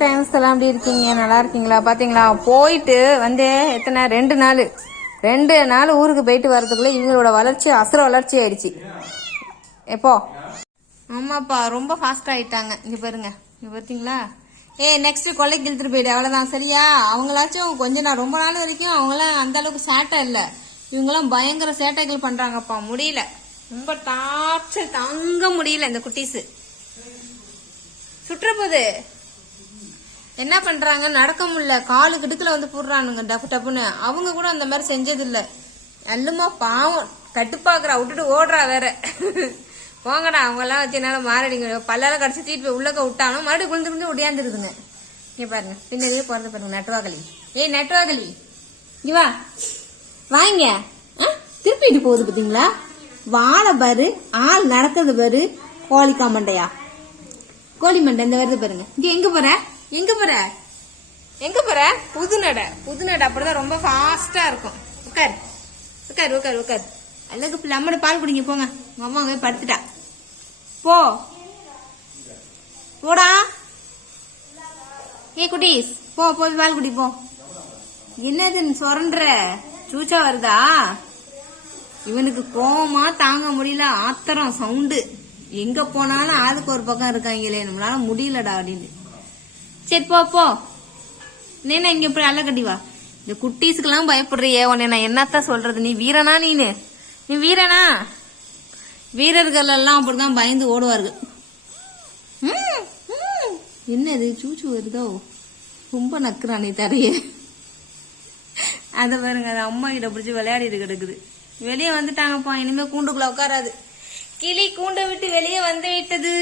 Friends எல்லாம் எப்படி இருக்கீங்க? நல்லா இருக்கீங்களா? பார்த்தீங்களா போயிட்டு வந்து எத்தனை? ரெண்டு நாள். ரெண்டு நாள் ஊருக்கு போயிட்டு வரதுக்குள்ள இவங்களோட வளர்ச்சி அசுர வளர்ச்சி ஆயிடுச்சு. எப்போ? ஆமாப்பா ரொம்ப ஃபாஸ்ட் ஆயிட்டாங்க. இங்க பாருங்க. இங்க பார்த்தீங்களா ஏ நெக்ஸ்ட் கொள்ளைக்கு இழுத்துட்டு போயிடு. அவ்வளவுதான். சரியா? அவங்களாச்சும் கொஞ்ச நாள் ரொம்ப நாள் வரைக்கும் அவங்களாம் அந்த அளவுக்கு சேட்டை இல்ல. இவங்களாம் பயங்கர சேட்டைகள் பண்றாங்கப்பா. முடியல. ரொம்ப டார்ச்சர் தாங்க முடியல இந்த குட்டீஸ். சுற்ற என்ன பண்றாங்க? நடக்க முடியல. காலு கிடுக்குல வந்து போடுறானுங்க டப்பு டப்புன்னு. அவங்க கூட அந்த மாதிரி செஞ்சது இல்ல அல்லுமா பாவம். கட்டுப்பாக்குறா விட்டுட்டு ஓடுறா வேற. போங்கடா அவங்க எல்லாம் வச்சு என்னால மாரடிங்க. பல்லால கடிச்சு தீட்டு போய் உள்ளக்க விட்டாலும் மறுபடியும் குளிந்து குளிந்து ஒடியாந்துருதுங்க. இங்க பாருங்க. பின்னாடியே பிறந்த பாருங்க நட்டுவாகலி. ஏய் நட்டுவாகலி. இங்க வா. வாங்க. ஆ, திருப்பிட்டு போகுது பாத்தீங்களா? வாழை பாரு ஆள் நடக்கிறது பாரு கோழி காமண்டையா கோழி மண்டை இந்த வருது பாருங்க. இங்க எங்க போற? எங்க போற? எங்க போற? புது நடை. புது நடை அப்படிதான் ரொம்ப ஃபாஸ்டா இருக்கும். உட்கார். உட்கார் உட்கார் உட்கார். அழகு பிள்ளை பால் குடிங்க போங்க. உங்க அம்மா அங்கே படுத்துட்டா. போ. போடா. ஏ குட்டீஸ். போ போய் பால் குடி போ. என்னதுன்னு சொரன்ற? சூச்சா வருதா? இவனுக்கு கோவமா தாங்க முடியல. ஆத்திரம் சவுண்டு. எங்க போனாலும் ஆளுக்கு ஒரு பக்கம் இருக்காங்களே. நம்மளால முடியலடா அப்படின்னு. சரி போ போ. நேனா இங்க போய் அல்ல கட்டி வா. இந்த குட்டீஸுக்கெல்லாம் பயப்படுறியே உன்னை நான் என்னத்த சொல்றது? நீ வீரனா நீனு? நீ வீரனா? வீரர்கள் எல்லாம் அப்படிதான் பயந்து ஓடுவார்கள். ம், என்னது சூச்சு வருதோ? ரொம்ப நக்குறானே தரைய அதை பாருங்க அது அம்மா கிட்ட பிடிச்சி விளையாடிட்டு கிடக்குது. வெளியே வந்துட்டாங்கப்பா இனிமே கூண்டுக்குள்ள உட்காராது. கிளி கூண்டை விட்டு வெளியே வந்து விட்டது.